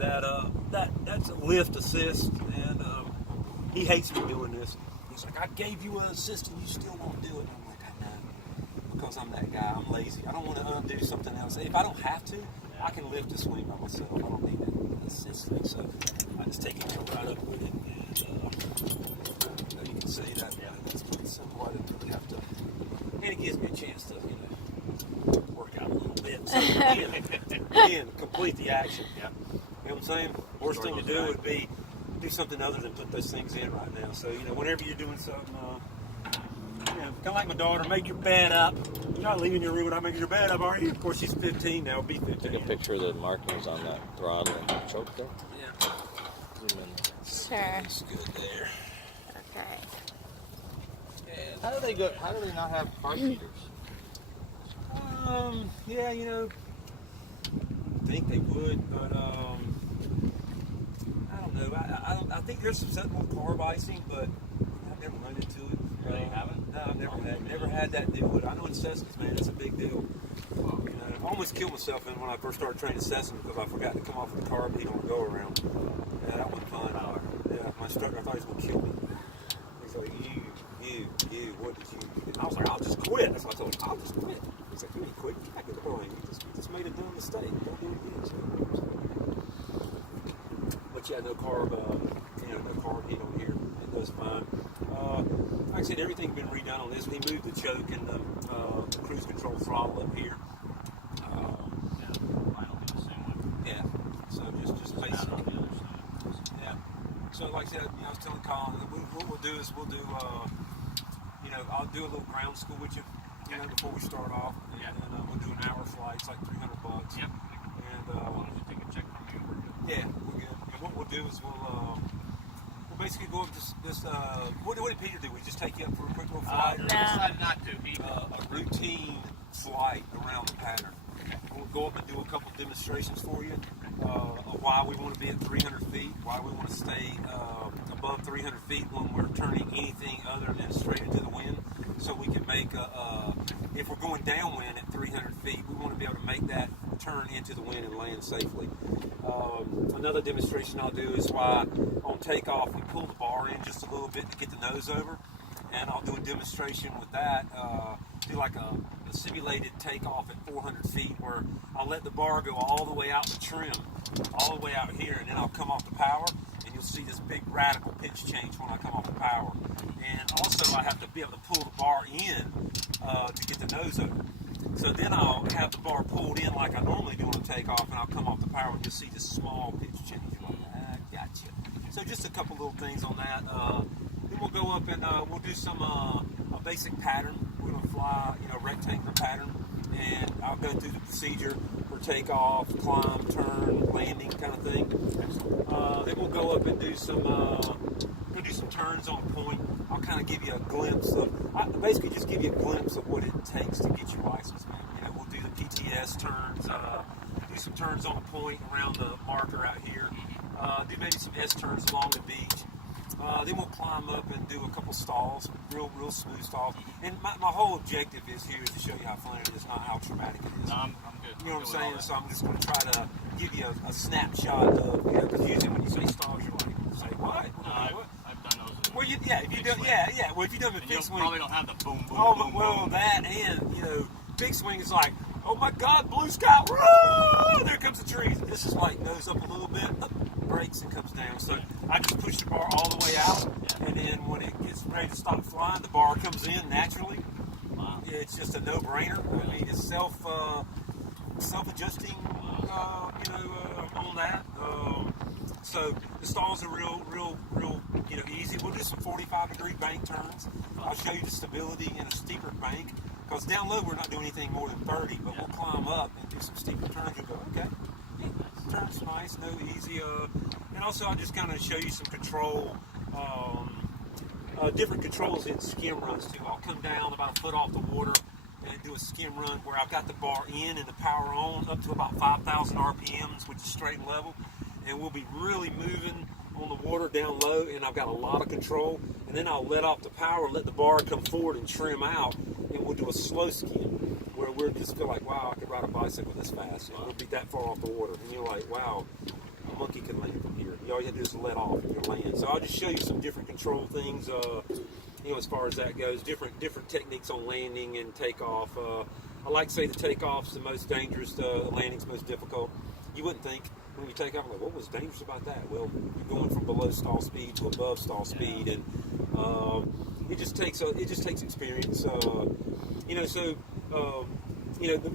and that's a lift assist, and he hates me doing this. He's like, I gave you an assist and you still won't do it. And I'm like, I know, because I'm that guy. I'm lazy. I don't want to undo something else. If I don't have to, I can lift a swing by myself. I don't need an assist thing. So I just take it right up with it, and you can see that. Yeah, that's pretty simple. I didn't really have to, and it gives me a chance to, work out a little bit. So again, complete the action. Yeah. You know what I'm saying? Worst thing to do would be do something other than put those things in right now. So, whenever you're doing something, kind of like my daughter, make your bed up. You're not leaving your room without making your bed up, are you? Of course, she's 15 now, be 15. Take a picture of the markings on that throttle and choke there. Yeah. Sure. That's good there. Okay. And, How do they not have car heaters? Yeah, I think they would, but I don't know. I think there's some something on carb icing, but I've never run into it. Really haven't? No, I've never had that deal with it. I know in Cessnas, man, it's a big deal. I almost killed myself when I first started training Cessnas because I forgot to come off with the carb heat on the go around. Yeah, that wasn't fun. Yeah, my instructor, I thought he was going to kill me. He's like, you, what did you do? And I was like, I'll just quit. That's what I told him. I'll just quit. He's like, you ain't quit. You can't get the point. You just made a dumb mistake. Don't do it again. So, but yeah, no carb, no carb heat on here. It does fine. Like I said, everything's been redone on this. We moved the choke and the cruise control throttle up here. Mine'll be the same way. Yeah. So just basically. Yeah. So like I said, I was telling Colin, what we'll do is I'll do a little ground school with you, before we start off, and we'll do an hour flight. It's like $300. Yep. And as long as you take a check from you, we're good. Yeah, we're good. And what we'll do is we'll basically go up this. What did Peter do? We just take you up for a quick little flight? No. Decided not to. A routine flight around the pattern. We'll go up and do a couple demonstrations for you of why we want to be at 300 feet, why we want to stay above 300 feet when we're turning anything other than straight into the wind, so we can make if we're going downwind at 300 feet, we want to be able to make that turn into the wind and land safely. Another demonstration I'll do is why on takeoff we pull the bar in just a little bit to get the nose over, and I'll do a demonstration with that, do like a simulated takeoff at 400 feet where I'll let the bar go all the way out the trim, all the way out here, and then I'll come off the power, and you'll see this big radical pitch change when I come off the power. And also I have to be able to pull the bar in to get the nose over. So then I'll have the bar pulled in like I normally do on a takeoff, and I'll come off the power and you'll see this small pitch change. You're like, gotcha. So just a couple little things on that. Then we'll go up and we'll do some a basic pattern. We're going to fly, rectangular pattern, and I'll go through the procedure for takeoff, climb, turn, landing kind of thing. Then we'll go up and do some turns on the point. I'll kind of give you a glimpse of, basically just give you a glimpse of what it takes to get your license, man. We'll do the PTS turns, do some turns on the point around the marker out here, do maybe some S turns along the beach. Then we'll climb up and do a couple stalls, real smooth stalls. And my whole objective is here is to show you how fun it is, not how traumatic it is. No, I'm good. You know what I'm saying? So I'm just going to try to give you a snapshot of, because usually when you say stalls, you're like, say what? What? I've done those. Well, if you done, Well, if you done the big swing, probably don't have the boom, boom, oh, boom, well, boom. that and big swing is like, oh my God, blue sky, whoa, there comes the trees. This is like nose up a little bit, breaks and comes down. So I just push the bar all the way out, and then when it gets ready to stop flying, the bar comes in naturally. Wow. It's just a no-brainer. I mean, it's self-adjusting, on that. So the stalls are real, easy. We'll do some 45-degree bank turns. I'll show you the stability in a steeper bank. Because down low, we're not doing anything more than 30, but we'll climb up and do some steeper turns. You'll go, okay, turns nice, no easy. And also, I'll just kind of show you some control, different controls in skim runs too. I'll come down about a foot off the water and do a skim run where I've got the bar in and the power on up to about 5,000 RPMs, which is straight and level. And we'll be really moving on the water down low, and I've got a lot of control. And then I'll let off the power, let the bar come forward and trim out, and we'll do a slow skim where we'll just feel like, wow, I could ride a bicycle this fast. And we'll be that far off the water. And you're like, wow, a monkey can land from here. All you have to do is let off and you'll land. So I'll just show you some different control things, as far as that goes, different techniques on landing and takeoff. I like to say the takeoff's the most dangerous, the landing's most difficult. You wouldn't think when you take off, like, what was dangerous about that? Well, you're going from below stall speed to above stall speed, and it just takes experience.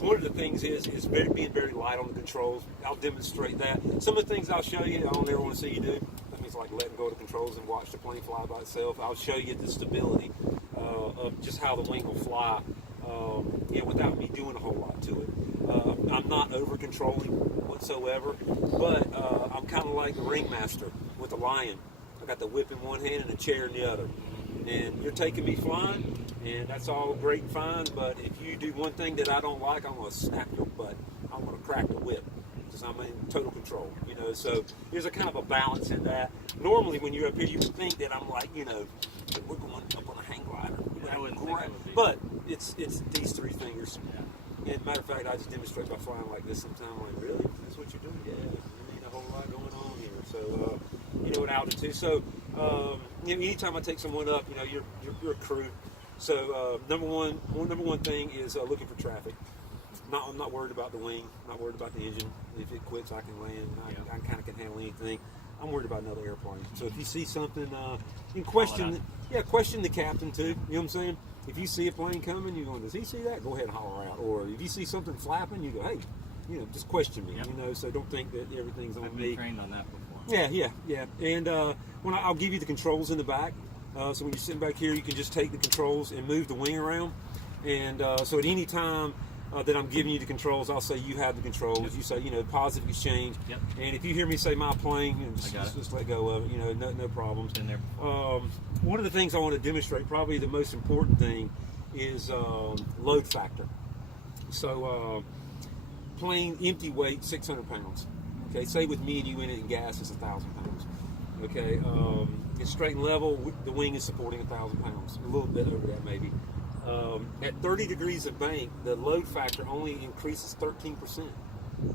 One of the things is being very light on the controls. I'll demonstrate that. Some of the things I'll show you, I don't ever want to see you do. That means like letting go of the controls and watch the plane fly by itself. I'll show you the stability of just how the wing will fly, without me doing a whole lot to it. I'm not over controlling whatsoever, but I'm kind of like the ringmaster with the lion. I got the whip in one hand and a chair in the other. And you're taking me flying, and that's all great and fine, but if you do one thing that I don't like, I'm going to snap your butt. I'm going to crack the whip, because I'm in total control, So there's a kind of a balance in that. Normally, when you're up here, you would think that I'm like, we're going up on a hang glider. I wouldn't think it would be. But it's these three fingers. Yeah. And matter of fact, I just demonstrate by flying like this sometimes. I'm like, really? That's what you're doing? Yeah. You need a whole lot going on here. So, at altitude. So, anytime I take someone up, you're a crew. So number one thing is looking for traffic. I'm not worried about the wing. Not worried about the engine. If it quits, I can land. I kind of can handle anything. I'm worried about another airplane. So if you see something, you can question the captain too. You know what I'm saying? If you see a plane coming, you're going, does he see that? Go ahead and holler out. Or if you see something flapping, you go, hey, just question me. Yep. So don't think that everything's on I've me. been trained on that before. Yeah. And when I'll give you the controls in the back. So when you're sitting back here, you can just take the controls and move the wing around. And so at any time that I'm giving you the controls, I'll say you have the controls. Yep. You say, positive exchange. Yep. And if you hear me say my plane, just let go of it. No problems. Been there one of the things I want to demonstrate, probably the most important thing, is load factor. So plane empty weight 600 pounds. Okay, say with me and you in it in gas, it's 1,000 pounds. Okay, it's straight and level. The wing is supporting 1,000 pounds, a little bit over that maybe. At 30 degrees of bank, the load factor only increases 13%.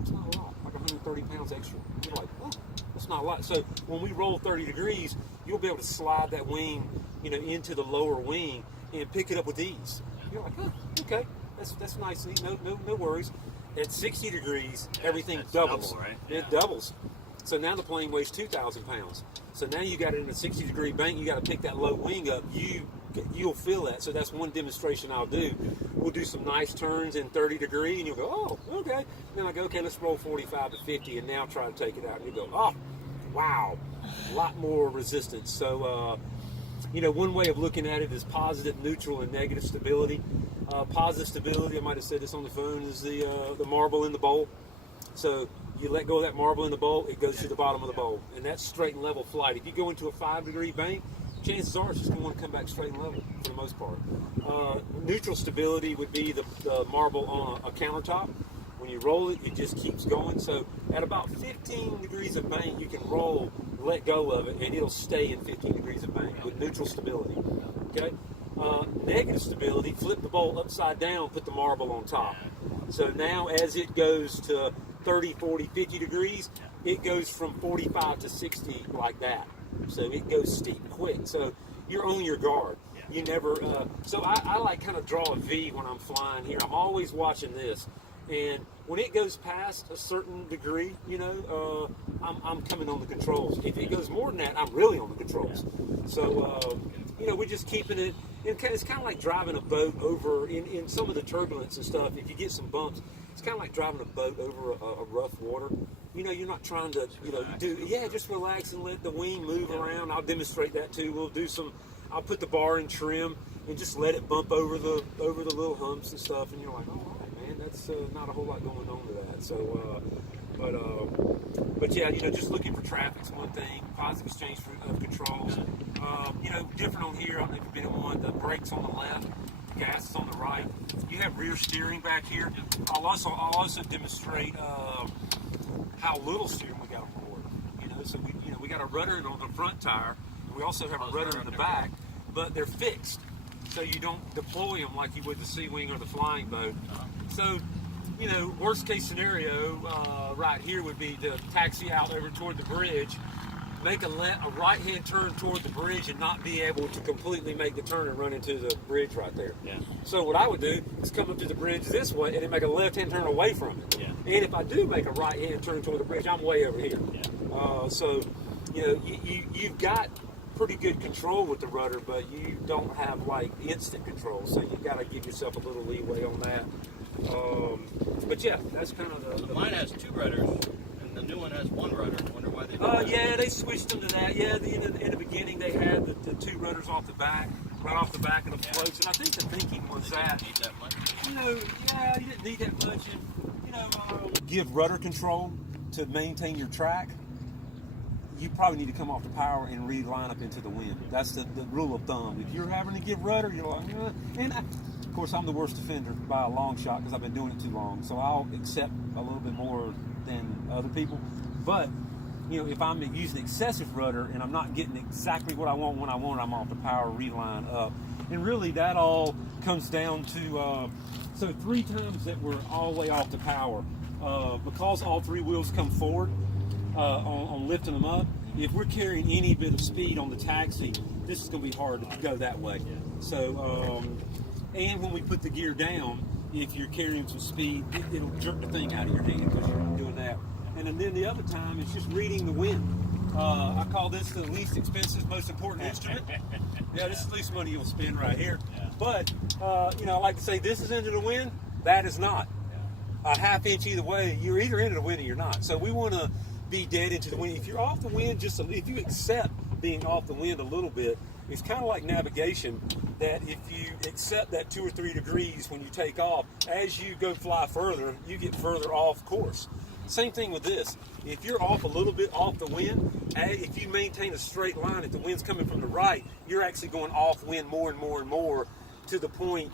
It's not a lot, like 130 pounds extra. You're like, oh, that's not a lot. So when we roll 30 degrees, you'll be able to slide that wing, into the lower wing and pick it up with ease. You're like, oh, okay, that's nice. No worries. At 60 degrees, everything doubles. Double, right? It doubles. So now the plane weighs 2,000 pounds. So now you got it in a 60-degree bank. You got to pick that low wing up. You'll feel that. So that's one demonstration I'll do. We'll do some nice turns in 30 degree, and you'll go, oh, okay. Then I go, okay, let's roll 45 to 50, and now try to take it out. And you go, oh, wow, a lot more resistance. So, one way of looking at it is positive, neutral, and negative stability. Positive stability, I might have said this on the phone, is the marble in the bowl. So you let go of that marble in the bowl, it goes to the bottom of the bowl. And that's straight and level flight. If you go into a 5-degree bank, chances are it's just going to want to come back straight and level for the most part. Neutral stability would be the marble on a countertop. When you roll it, it just keeps going. So at about 15 degrees of bank, you can roll, let go of it, and it'll stay in 15 degrees of bank with neutral stability. Okay? Negative stability, flip the bowl upside down, put the marble on top. So now as it goes to 30, 40, 50 degrees, it goes from 45 to 60 like that. So it goes steep quick. So you're on your guard. You never, so I like kind of draw a V when I'm flying here. I'm always watching this. And when it goes past a certain degree, I'm coming on the controls. If it goes more than that, I'm really on the controls. So, we're just keeping it. It's kind of like driving a boat over in some of the turbulence and stuff. If you get some bumps, it's kind of like driving a boat over a rough water. You're not trying to, just relax and let the wing move around. I'll demonstrate that too. I'll put the bar in trim and just let it bump over the little humps and stuff. And you're like, all right, man, that's not a whole lot going on to that. So, but yeah, just looking for traffic's one thing. Positive exchange of controls. Different on here. I don't know if you've been in one. The brakes on the left, the gas is on the right. You have rear steering back here. I'll also demonstrate how little steering we got on board. So we got a rudder on the front tire. And we also have a rudder in the back, but they're fixed, so you don't deploy them like you would the Sea Wing or the flying boat. So you know, worst case scenario right here would be to taxi out over toward the bridge, make a right-hand turn toward the bridge and not be able to completely make the turn and run into the bridge right there. Yeah. So what I would do is come up to the bridge this way and then make a left-hand turn away from it. Yeah. And if I do make a right-hand turn toward the bridge, I'm way over here. Yeah. So, you know, you've got pretty good control with the rudder, but you don't have like instant control. So you got to give yourself a little leeway on that. But yeah, that's kind of the Mine has 2 rudders, and the new one has 1 rudder. I wonder why they. Yeah, they switched them to that. Yeah, in the beginning they had the 2 rudders off the back, right off the back of the floats, and I think the thinking was that, Need that much? you know, yeah, you didn't need that much, and you know, give rudder control to maintain your track. You probably need to come off the power and reline up into the wind. That's the rule of thumb. If you're having to give rudder, you're like, and of course I'm the worst offender by a long shot because I've been doing it too long. So I'll accept a little bit more than other people. But you know, if I'm using excessive rudder and I'm not getting exactly what I want when I want, I'm off the power, reline up. And really that all comes down to, so 3 times that we're all the way off the power, because all 3 wheels come forward on lifting them up, if we're carrying any bit of speed on the taxi, this is going to be hard to go that way. So, and when we put the gear down, if you're carrying some speed, it'll jerk the thing out of your hand because you're doing that. And then the other time is just reading the wind. I call this the least expensive, most important instrument. Yeah, this is the least money you'll spend right here. Yeah. But, you know, I like to say this is into the wind, that is not. A half inch either way, you're either into the wind or you're not. So we want to be dead into the wind. If you're off the wind, if you accept being off the wind a little bit, it's kind of like navigation, that if you accept that 2 or 3 degrees when you take off, as you go fly further, you get further off course. Same thing with this. If you're off a little bit off the wind, if you maintain a straight line, if the wind's coming from the right, you're actually going off wind more and more and more to the point.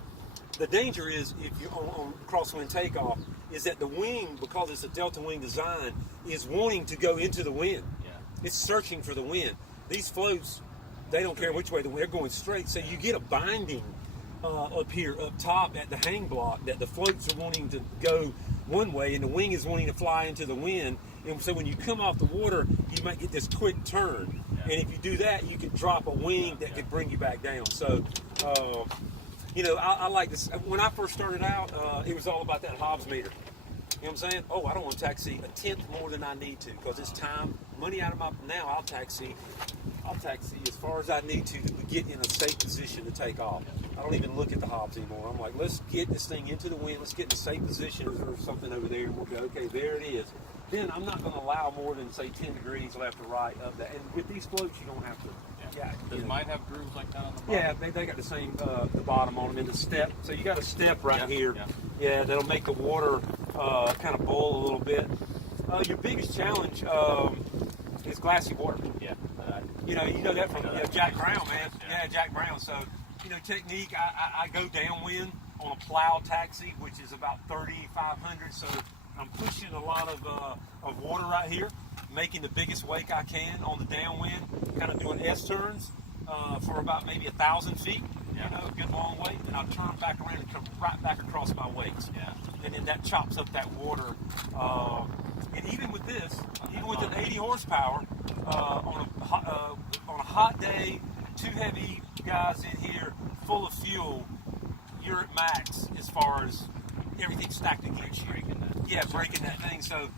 The danger is, if you on crosswind takeoff, is that the wing, because it's a delta wing design, is wanting to go into the wind. Yeah. It's searching for the wind. These floats, they don't care which way the wind, they're going straight. So you get a binding up here, up top at the hang block, that the floats are wanting to go one way and the wing is wanting to fly into the wind. And so when you come off the water, you might get this quick turn. Yeah. And if you do that, you could drop a wing that could bring you back down. So, you know, I like this. When I first started out, it was all about that Hobbs meter. You know what I'm saying? Oh, I don't want to taxi a tenth more than I need to because it's time, money out of my, now I'll taxi as far as I need to get in a safe position to take off. I don't even look at the Hobbs anymore. I'm like, let's get this thing into the wind. Let's get in a safe position or something over there. And we'll go, okay, there it is. Then I'm not going to allow more than, say, 10 degrees left or right of that. And with these floats, you don't have to. Yeah. Does mine have grooves like that on the bottom? Yeah, they got the same, the bottom on them and the step. So you got a step right here. Yeah, that'll make the water kind of boil a little bit. Your biggest challenge is glassy water. Yeah. You know that from Jack Brown, man. Yeah, Jack Brown. So, you know, technique, I go downwind on a plow taxi, which is about 3,500. So I'm pushing a lot of water right here, making the biggest wake I can on the downwind, kind of doing S-turns for about maybe 1,000 feet, you know, a good long wake, and I'll turn back around and come right back across my wakes. Yeah. And then that chops up that water. And even with this, even with an 80 horsepower, on a hot day, 2 heavy guys in here, full of fuel, you're at max as far as everything stacked against you. Breaking that thing. So,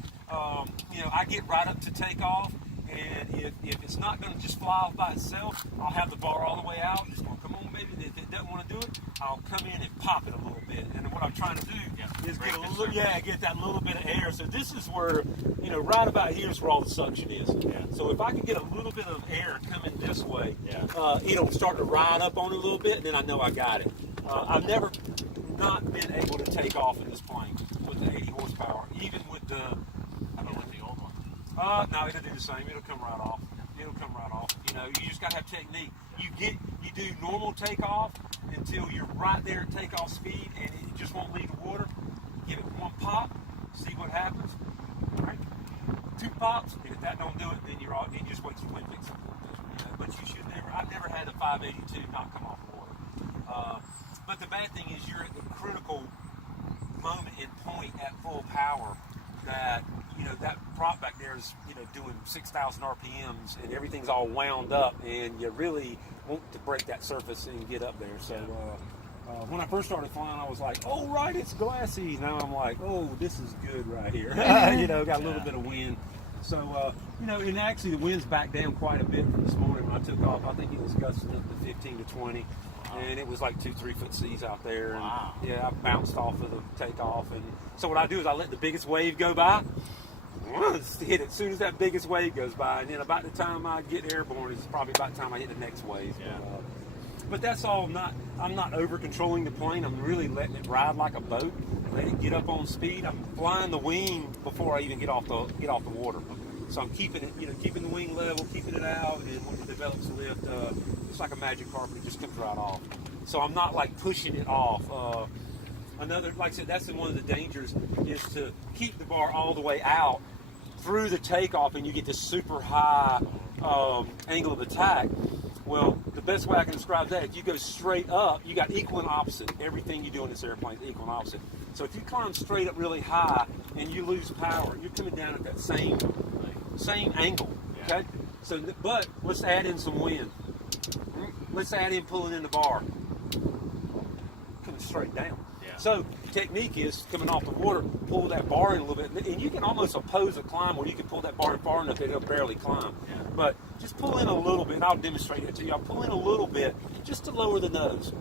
you know, I get right up to takeoff, and if it's not going to just fly off by itself, I'll have the bar all the way out. Just going, come on, baby. If it doesn't want to do it, I'll come in and pop it a little bit. And what I'm trying to do is get a little, get that little bit of air. So this is where, you know, right about here is where all the suction is. Yeah. So if I can get a little bit of air coming this way, it'll start to ride up on it a little bit, and then I know I got it. I've never not been able to take off in this plane with the 80 horsepower, even with the, How about with the old one? no, it'll do the same. It'll come right off. It'll come right off. You know, you just gotta have technique. You do normal takeoff until you're right there at takeoff speed, and it just won't leave the water. Give it 1 pop, see what happens. All right, 2 pops, and if that don't do it, then you're all. You just wait till the wind picks up. You know, but you should never. I've never had a 582 not come off the water. But the bad thing is you're at the critical moment in point at full power that, that prop back there is, doing 6,000 RPMs and everything's all wound up, and you really want to break that surface and get up there. So when I first started flying, I was like, oh, right, it's glassy. Now I'm like, oh, this is good right here. Got a little bit of wind. So, and actually the wind's back down quite a bit from this morning when I took off. I think it was gusting up to 15 to 20. And it was like 2-3 foot seas out there. And, wow. Yeah, I bounced off of the takeoff. And so what I do is I let the biggest wave go by. Hit it as soon as that biggest wave goes by. And then about the time I get airborne is probably about the time I hit the next wave. Yeah. But that's all I'm not over controlling the plane. I'm really letting it ride like a boat. Let it get up on speed. I'm flying the wing before I even get off the water. So I'm keeping it, keeping the wing level, keeping it out, and when it develops lift, it's like a magic carpet, it just comes right off. So I'm not like pushing it off. Like I said, that's one of the dangers, is to keep the bar all the way out through the takeoff, and you get this super high angle of attack. Well, the best way I can describe that, if you go straight up, you got equal and opposite. Everything you do in this airplane is equal and opposite. So if you climb straight up really high and you lose power, you're coming down at that same angle. Okay. So, but let's add in some wind. Let's add in pulling in the bar. Coming straight down. Yeah. So the technique is coming off the water, pull that bar in a little bit, and you can almost oppose a climb where you can pull that bar in far enough that it'll barely climb. Yeah. But just pull in a little bit, and I'll demonstrate it to you. I'll pull in a little bit just to lower the nose.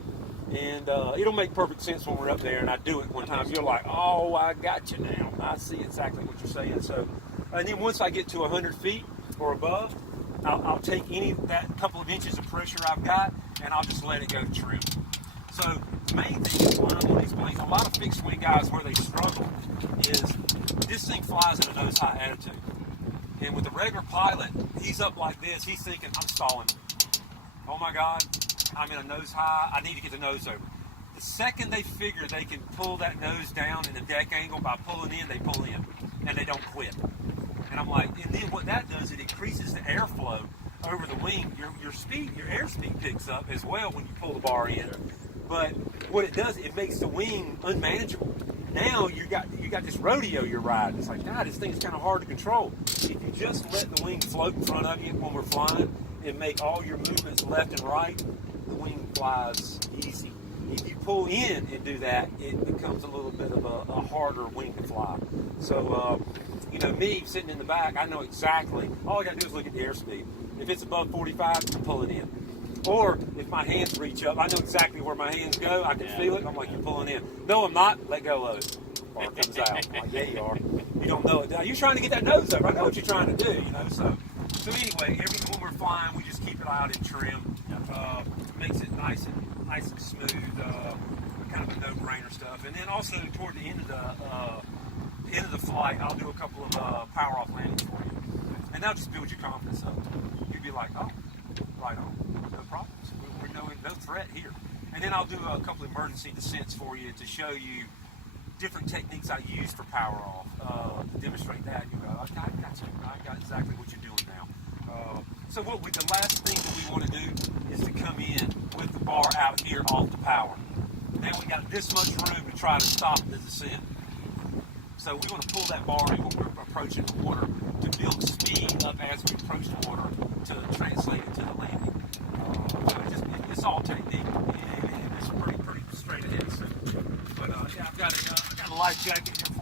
And it'll make perfect sense when we're up there, and I do it one time. You're like, oh, I got you now. I see exactly what you're saying. So, and then once I get to 100 feet or above, I'll take that couple of inches of pressure I've got, and I'll just let it go trim. So the main thing is, when I'm on these planes, a lot of fixed wing guys, where they struggle is this thing flies in a nose high attitude. And with the regular pilot, he's up like this, he's thinking, I'm stalling. Oh my God, I'm in a nose high, I need to get the nose over. The second they figure they can pull that nose down in the deck angle by pulling in, they pull in, and they don't quit. And I'm like, and then what that does, it increases the airflow over the wing. Your airspeed picks up as well when you pull the bar in. But what it does, it makes the wing unmanageable. Now you got this rodeo you're riding. It's like, God, this thing's kind of hard to control. If you just let the wing float in front of you when we're flying and make all your movements left and right, the wing flies easy. If you pull in and do that, it becomes a little bit of a harder wing to fly. So, me sitting in the back, I know exactly, all I got to do is look at the airspeed. If it's above 45, I'm pulling in. Or if my hands reach up, I know exactly where my hands go. I can feel it. I'm like, you're pulling in. No, I'm not. Let go of it. Bar comes out. I'm like, yeah, you are. You don't know it. You're trying to get that nose up. I know what you're trying to do, So anyway, when we're flying, we just keep it out in trim. Makes it nice and smooth. Kind of a no-brainer stuff. And then also toward the end of the flight, I'll do a couple of power off landings for you, and that'll just build your confidence up. You'll be like, oh, right on, no problems. We're no threat here. And then I'll do a couple of emergency descents for you to show you different techniques I use for power off, to demonstrate that. You go, I got you. I got exactly what you're doing now. So the last thing that we want to do is to come in with the bar out here off the power. Now we got this much room to try to stop the descent. So we want to pull that bar in when we're approaching the water to build speed up as we approach the water to translate it to the landing. So it's all technique, and it's pretty straight ahead. So, but yeah, I've got a life jacket here